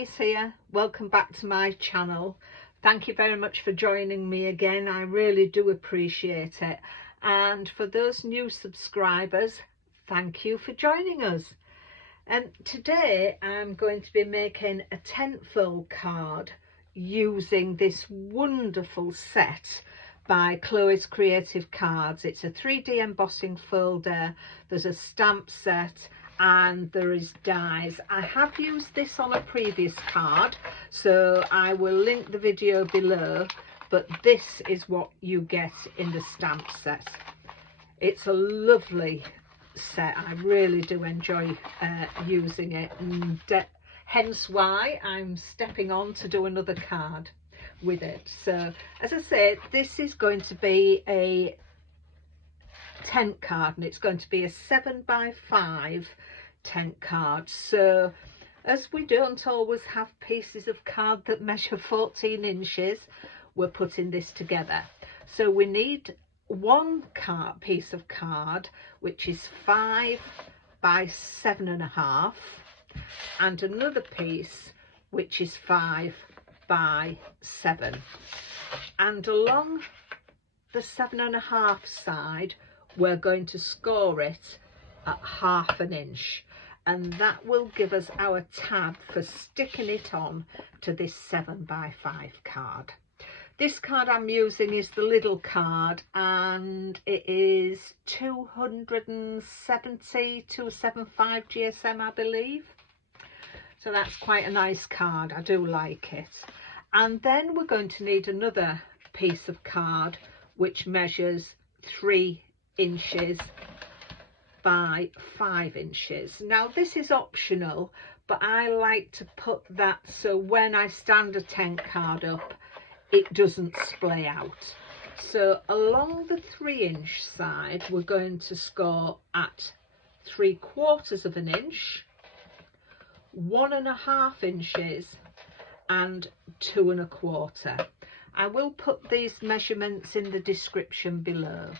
Louise here. Welcome back to my channel. Thank you very much for joining me again. I really do appreciate it. And for those new subscribers, thank you for joining us. And today I'm going to be making a tentfold card using this wonderful set by Chloe's Creative Cards. It's a 3D embossing folder, there's a stamp set, and there is dies. I have used this on a previous card, so I will link the video below, but this is what you get in the stamp set. It's a lovely set. I really do enjoy using it, and hence why I'm stepping on to do another card with it. So as I said, this is going to be a tent card, and it's going to be a 7x5 tent card. So as we don't always have pieces of card that measure 14 inches, we're putting this together. So we need one piece of card which is 5 by 7.5, and another piece which is 5 by 7, and along the 7.5 side we're going to score it at 1/2 inch, and that will give us our tab for sticking it on to this 7x5 card. This card I'm using is the little card, and it is 275 GSM, I believe. So that's quite a nice card. I do like it. And then we're going to need another piece of card which measures 3 inches by 5 inches. Now this is optional, but I like to put that so when I stand a tent card up, it doesn't splay out. So along the 3-inch side, we're going to score at 3/4 of an inch, 1.5 inches, and 2.25. I will put these measurements in the description below.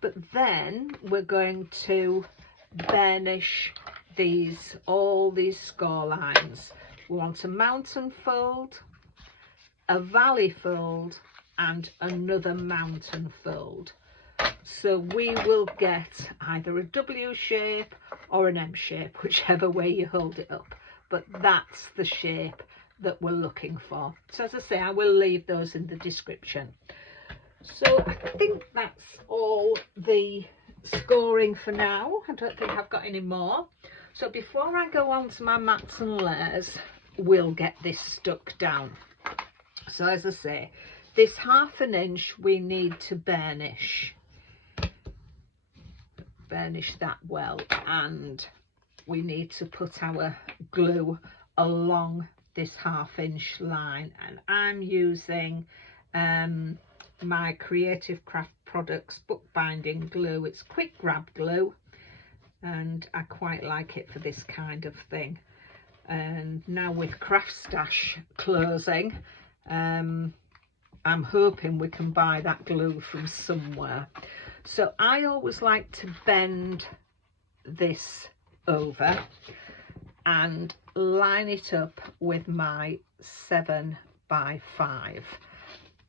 But then we're going to burnish all these score lines. We want a mountain fold, a valley fold, and another mountain fold. So we will get either a W shape or an M shape, whichever way you hold it up. But that's the shape that we're looking for. So as I say, I will leave those in the description. So I think that's all the scoring for now. I don't think I've got any more. So before I go on to my mats and layers, we'll get this stuck down. So as I say, this 1/2 inch we need to burnish that well, and we need to put our glue along this 1/2 inch line, and I'm using my Creative Craft Products bookbinding glue. It's quick grab glue, and I quite like it for this kind of thing. And now with Craft Stash closing, I'm hoping we can buy that glue from somewhere. So I always like to bend this over and line it up with my 7x5.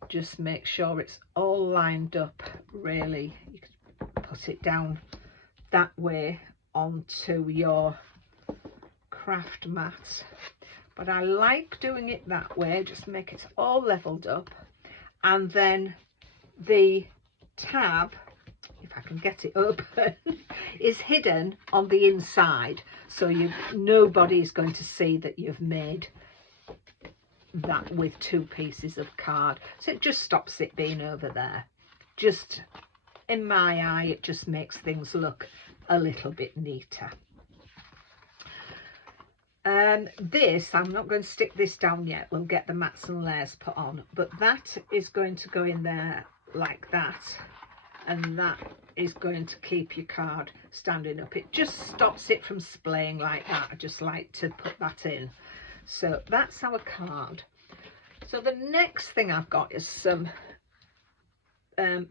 Just make sure it's all lined up really. You can put it down that way onto your craft mat, but I like doing it that way, just make it all leveled up, and then the tab, if I can get it open, is hidden on the inside, so nobody's going to see that you've made that with 2 pieces of card. So it just stops it being over there. Just in my eye, it just makes things look a little bit neater. This, I'm not going to stick this down yet, we'll get the mats and layers put on, but that is going to go in there like that, and that is going to keep your card standing up. It just stops it from splaying like that. I just like to put that in. So that's our card. So the next thing I've got is some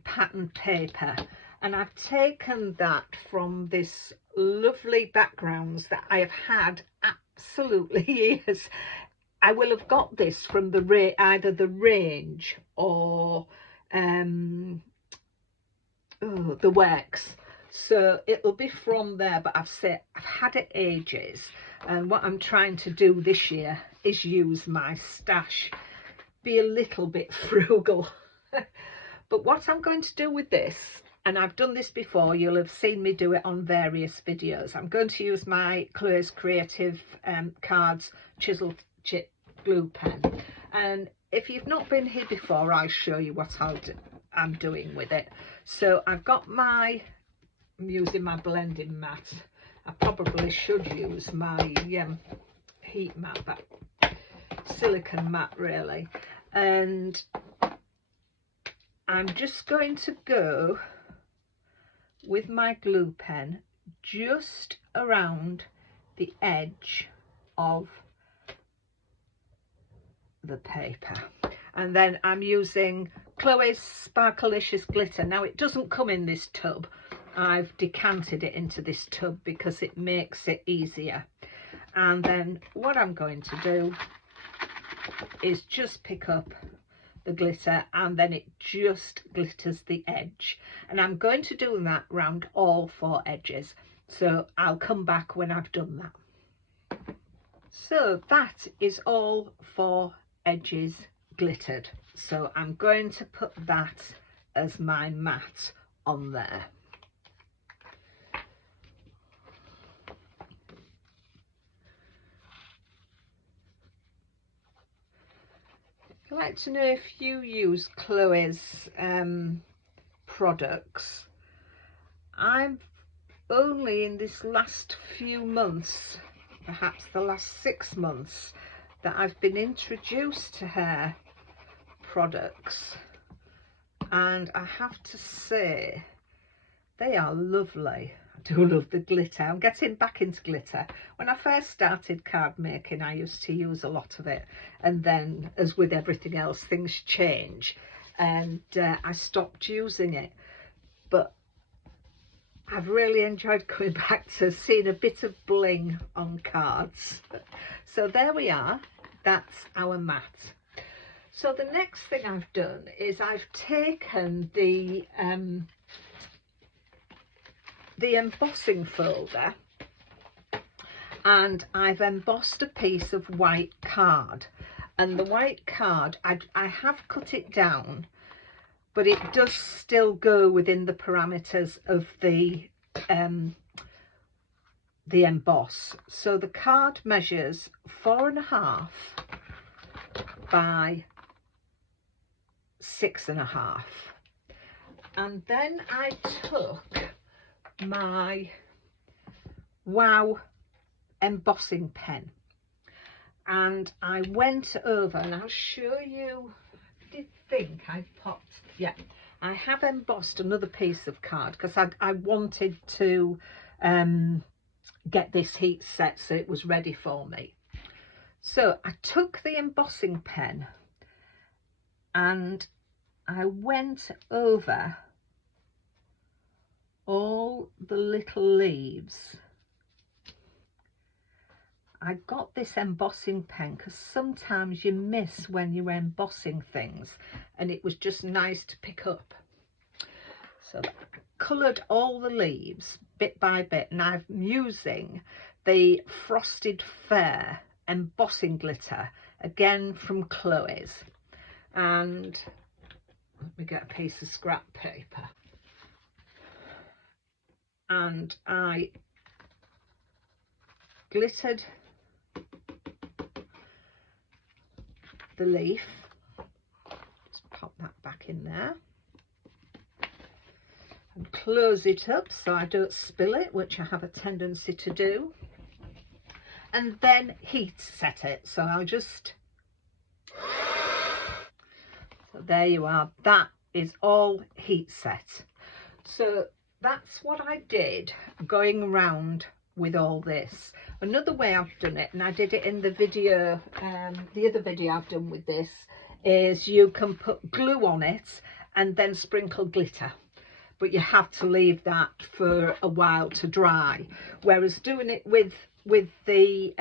pattern paper, and I've taken that from this lovely backgrounds that I have had absolutely years. I will have got this from the either the range or the works, so it'll be from there. But I've had it ages, and what I'm trying to do this year is use my stash, be a little bit frugal. But what I'm going to do with this, and I've done this before, you'll have seen me do it on various videos, I'm going to use my Chloe's Creative Cards Chisel Chip glue pen. And if you've not been here before, I'll show you what I'm doing with it. So I've got I'm using my blending mat. I probably should use my heat mat, but silicone mat really. And I'm just going to go with my glue pen just around the edge of the paper, and then I'm using Chloe's Sparkelicious glitter. Now it doesn't come in this tub, I've decanted it into this tub because it makes it easier. And then what I'm going to do is just pick up the glitter, and then it just glitters the edge, and I'm going to do that round all 4 edges, so I'll come back when I've done that. So that is all 4 edges glittered, so I'm going to put that as my mat on there. I'd like to know if you use Chloe's products. I've only in this last few months, perhaps the last 6 months, that I've been introduced to her products, and I have to say they are lovely. I do love the glitter. I'm getting back into glitter. When I first started card making, I used to use a lot of it, and then, as with everything else, things change, and I stopped using it. But I've really enjoyed coming back to seeing a bit of bling on cards. So there we are, that's our mat. So the next thing I've done is I've taken the embossing folder, and I've embossed a piece of white card. And the white card, I have cut it down, but it does still go within the parameters of the emboss. So the card measures 4.5 by 6.5, and then I took my Wow embossing pen and I went over, and I'll show you. I did think I popped, yeah, I have embossed another piece of card because I wanted to get this heat set so it was ready for me. So I took the embossing pen and I went over all the little leaves. I got this embossing pen because sometimes you miss when you're embossing things, and it was just nice to pick up. So I coloured all the leaves bit by bit, and I'm using the Frosted Fair embossing glitter, again from Chloe's. And let me get a piece of scrap paper. And I glittered the leaf. Just pop that back in there and close it up so I don't spill it, which I have a tendency to do, and then heat set it. So I'll just, so there you are, that is all heat set. So that's what I did going around with all this. Another way I've done it, and I did it in the video, the other video I've done with this, is you can put glue on it and then sprinkle glitter, but you have to leave that for a while to dry. Whereas doing it with the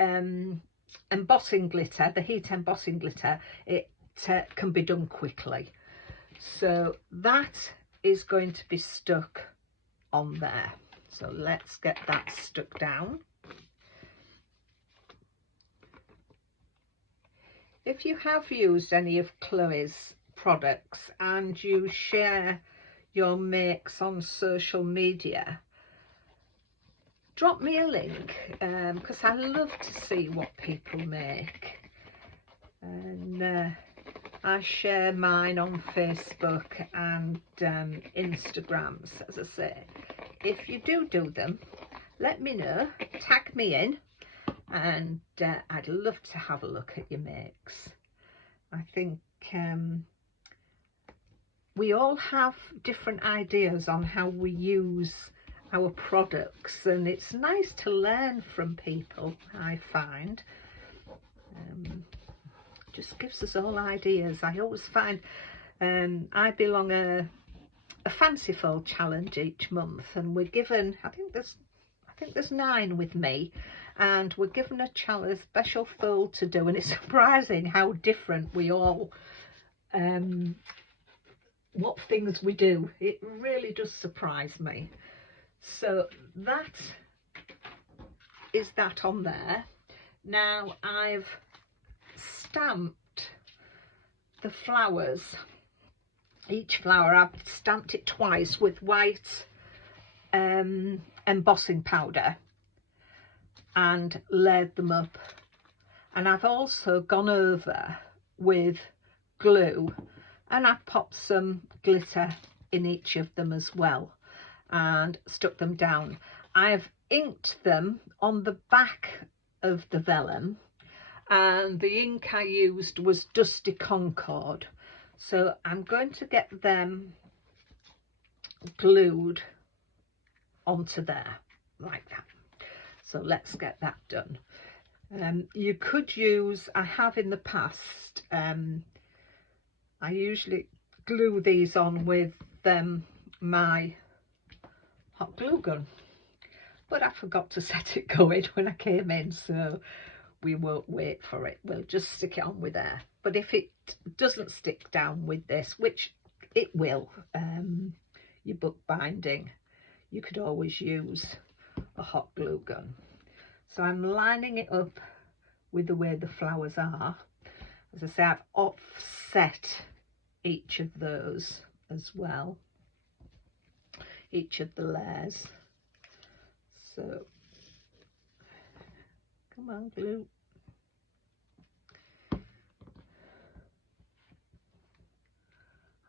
embossing glitter, the heat embossing glitter, it can be done quickly. So that is going to be stuck on there. So let's get that stuck down. If you have used any of Chloe's products and you share your makes on social media, drop me a link, because I love to see what people make. And I share mine on Facebook and Instagrams. As I say, if you do them, let me know, tag me in, and I'd love to have a look at your makes. I think we all have different ideas on how we use our products, and it's nice to learn from people, I find. Just gives us all ideas. I always find I belong a fanciful challenge each month, and we're given, I think there's 9 with me, and we're given a special foal to do, and it's surprising how different we all what things we do. It really does surprise me. So that is that on there. Now I've stamped the flowers, each flower I've stamped it twice with white embossing powder and laid them up, and I've also gone over with glue and I've popped some glitter in each of them as well and stuck them down. I've inked them on the back of the vellum, and the ink I used was Dusky Concorde, so I'm going to get them glued onto there like that. So let's get that done. You could use, I have in the past, I usually glue these on with my hot glue gun, but I forgot to set it going when I came in, so we won't wait for it. We'll just stick it on with there. But if it doesn't stick down with this, which it will, your book binding, you could always use a hot glue gun. So I'm lining it up with the way the flowers are. As I say, I've offset each of those as well, each of the layers. So come on, glue.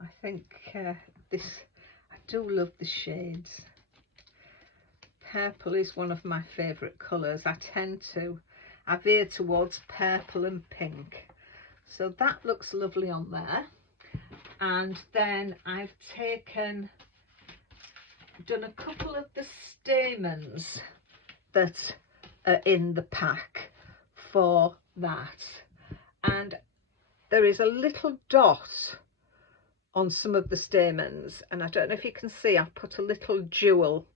I think this, I do love the shades. Purple is one of my favourite colours. I veer towards purple and pink. So that looks lovely on there. And then I've done a couple of the stamens that are in the pack for that. And there is a little dot on some of the stamens, and I don't know if you can see, I've put a little jewel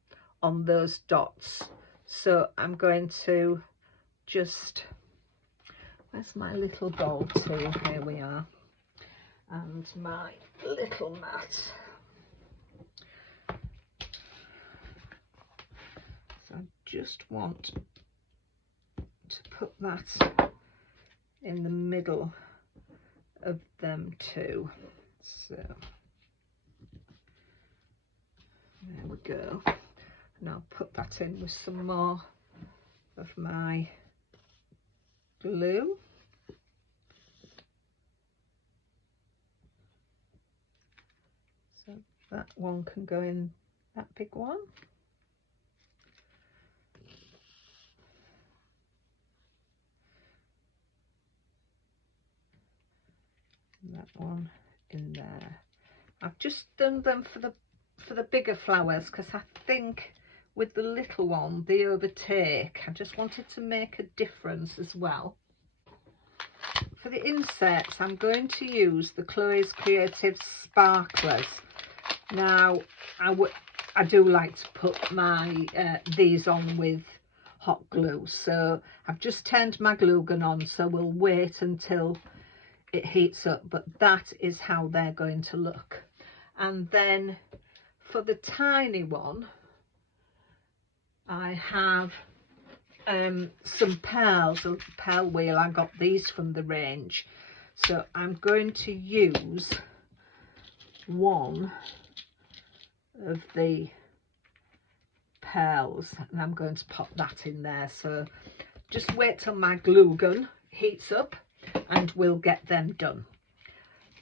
on those dots. So I'm going to just, where's my little ball tool? Here we are, and my little mat. So I just want to put that in the middle of them two. So there we go. And I'll put that in with some more of my glue. So that one can go in that big one. And that one in there. I've just done them for the bigger flowers because I think with the little one they overtake. I just wanted to make a difference as well. For the inserts, I'm going to use the Chloe's Creative Sparklers. Now I do like to put my these on with hot glue. So I've just turned my glue gun on, so we'll wait until it heats up, but that is how they're going to look. And then for the tiny one, I have some pearls, a pearl wheel. I got these from the range, so I'm going to use one of the pearls and I'm going to pop that in there. So just wait till my glue gun heats up and we'll get them done.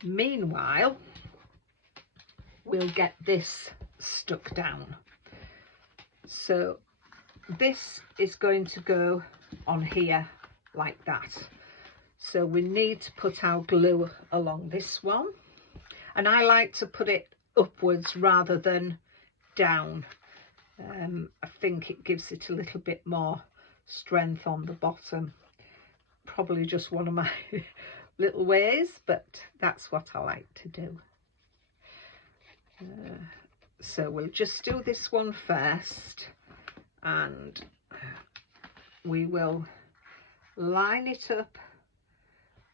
Meanwhile, we'll get this stuck down. So this is going to go on here like that. So we need to put our glue along this one, and I like to put it upwards rather than down. I think it gives it a little bit more strength on the bottom. Probably just one of my little ways, but that's what I like to do. So we'll just do this one first, and we will line it up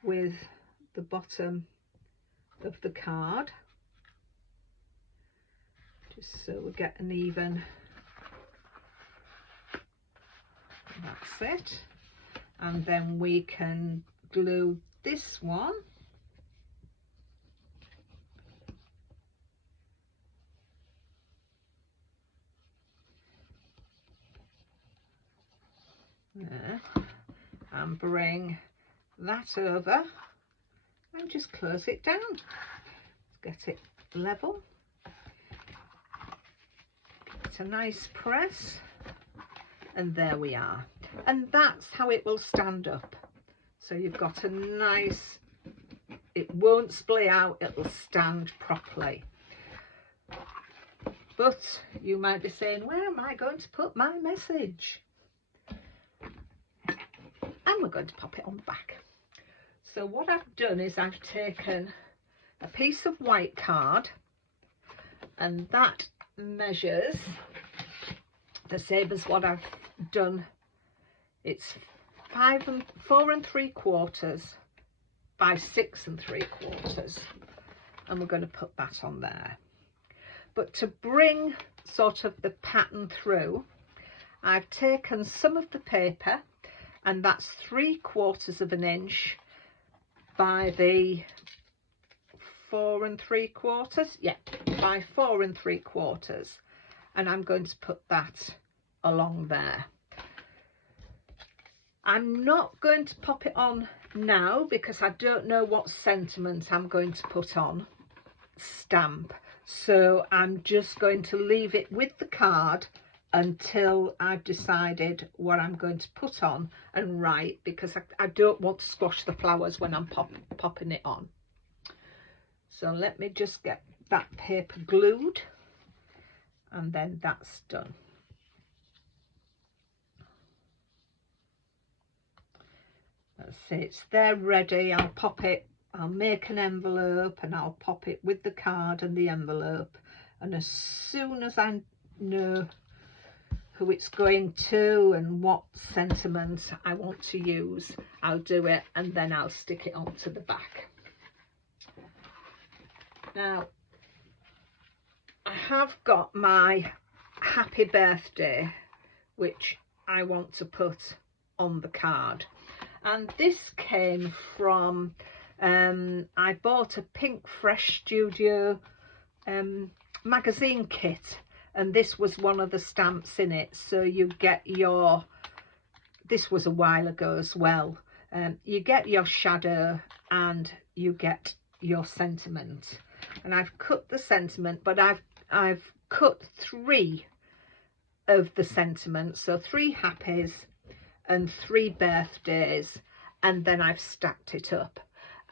with the bottom of the card, just so we get an even. That's it. And then we can glue this one there and bring that over and just close it down. Let's get it level. It's a nice press, and there we are. And that's how it will stand up. So you've got a nice, it won't splay out, it'll stand properly. But you might be saying, where am I going to put my message? And we're going to pop it on the back. So what I've done is I've taken a piece of white card, and that measures the same as what I've done. It's 4 3/4 by 6 3/4, and we're going to put that on there. But to bring sort of the pattern through, I've taken some of the paper, and that's 3/4 inch by the 4 3/4, yeah, by 4 3/4, and I'm going to put that along there. I'm not going to pop it on now because I don't know what sentiment I'm going to put on stamp, so I'm just going to leave it with the card until I've decided what I'm going to put on and write, because I don't want to squash the flowers when I'm popping it on. So let me just get that paper glued, and then that's done. Let's see, it's there ready. I'll pop it, I'll make an envelope and I'll pop it with the card and the envelope, and as soon as I know who it's going to and what sentiment I want to use, I'll do it, and then I'll stick it onto the back. Now I have got my happy birthday, which I want to put on the card, and this came from I bought a Pink Fresh Studio magazine kit, and this was one of the stamps in it. So you get your, this was a while ago as well, you get your shadow and you get your sentiment, and I've cut the sentiment, but I've cut 3 of the sentiments, so 3 happies and 3 birthdays, and then I've stacked it up,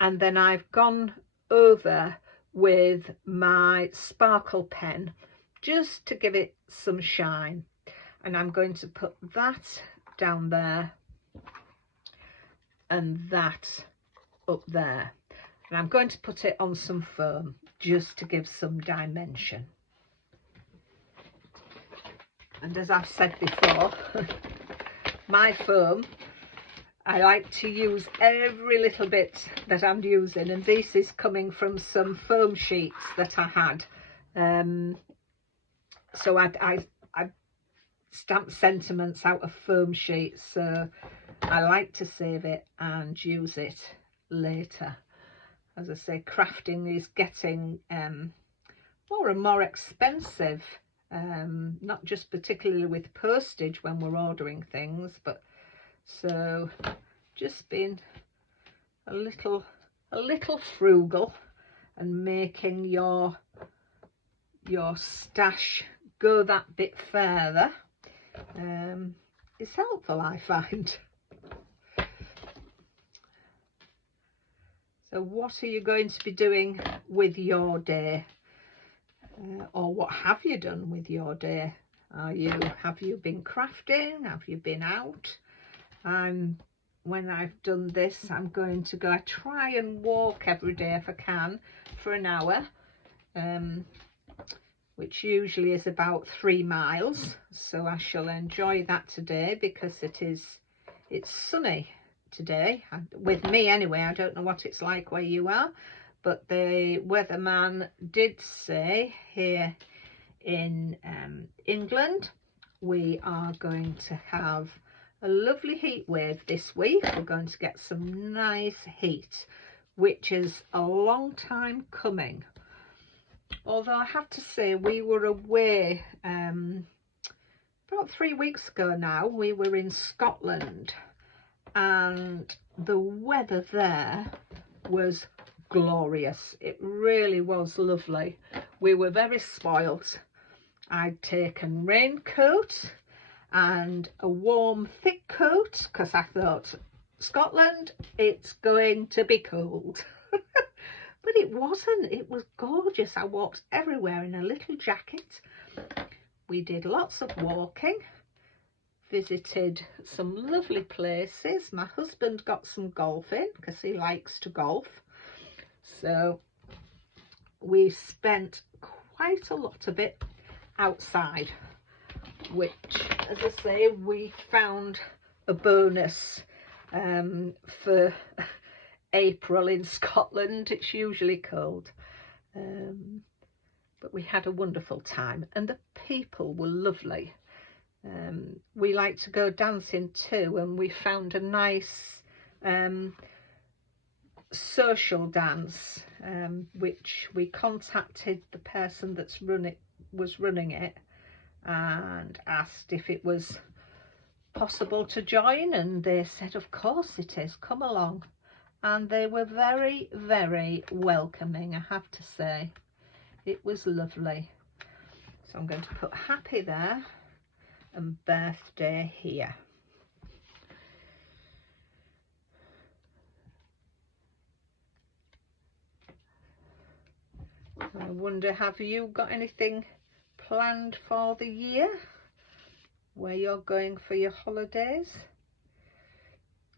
and then I've gone over with my sparkle pen just to give it some shine, and I'm going to put that down there and that up there, and I'm going to put it on some foam just to give some dimension. And as I've said before, my foam, I like to use every little bit that I'm using, and this is coming from some foam sheets that I had. So I stamp sentiments out of foam sheets, so I like to save it and use it later. As I say, crafting is getting more and more expensive, not just particularly with postage when we're ordering things, but so just being a little frugal and making your stash go that bit further is helpful, I find. So what are you going to be doing with your day? Or what have you done with your day? Have you been crafting? Have you been out? When I've done this, I'm going to go. I try and walk every day if I can for an hour, which usually is about 3 miles. So I shall enjoy that today because it's sunny today, with me anyway. I don't know what it's like where you are, but the weatherman did say here in England we are going to have a lovely heat wave this week. We're going to get some nice heat, which is a long time coming. Although I have to say, we were away about 3 weeks ago now. We were in Scotland and the weather there was glorious. It really was lovely. We were very spoilt. I'd taken raincoat and a warm thick coat because I thought, Scotland, it's going to be cold. But it wasn't. It was gorgeous. I walked everywhere in a little jacket. We did lots of walking, visited some lovely places. My husband got some golfing because he likes to golf. So we spent quite a lot of it outside, which, as I say, we found a bonus for April in Scotland. It's usually cold, but we had a wonderful time and the people were lovely. We like to go dancing too, and we found a nice social dance, which we contacted the person that's was running it and asked if it was possible to join, and they said of course it is, come along. And they were very, very welcoming, I have to say. It was lovely. So I'm going to put happy there and birthday here. I wonder, have you got anything planned for the year? Where you're going for your holidays?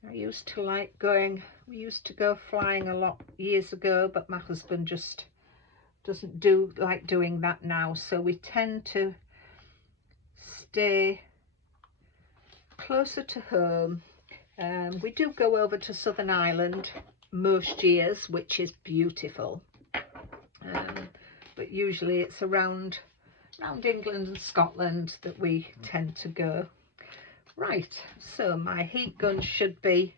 I used to like going, we used to go flying a lot years ago, but my husband just doesn't like doing that now, so we tend to stay closer to home. We do go over to Southern Ireland most years, which is beautiful, but usually it's around England and Scotland that we tend to go. Right, so my heat gun should be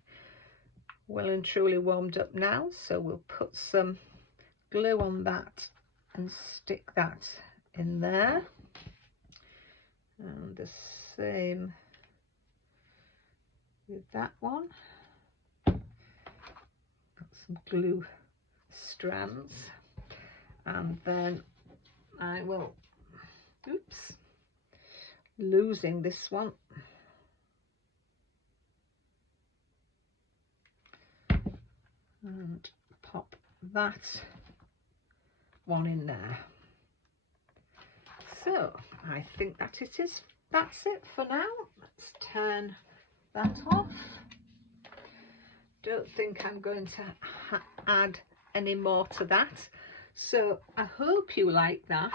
well and truly warmed up now, so we'll put some glue on that and stick that in there, and the same with that one. Got some glue strands, and then I will, oops, losing this one. And pop that one in there. So I think that's it for now. Let's turn that off. Don't think I'm going to add any more to that. So I hope you like that.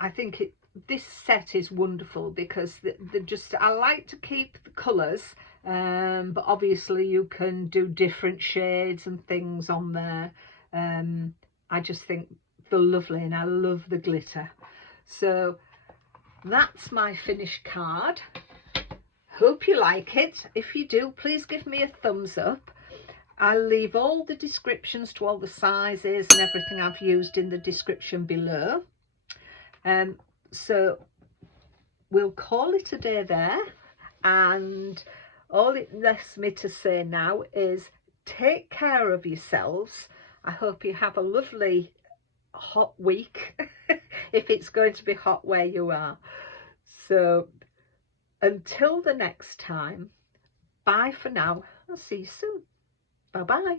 I think this set is wonderful because I like to keep the colours, but obviously you can do different shades and things on there. I just think they're lovely and I love the glitter. So that's my finished card. Hope you like it. If you do, please give me a thumbs up. I'll leave all the descriptions to all the sizes and everything I've used in the description below. So we'll call it a day there, and all it left me to say now is take care of yourselves. I hope you have a lovely hot week if it's going to be hot where you are. So until the next time, bye for now. I'll see you soon. Bye bye.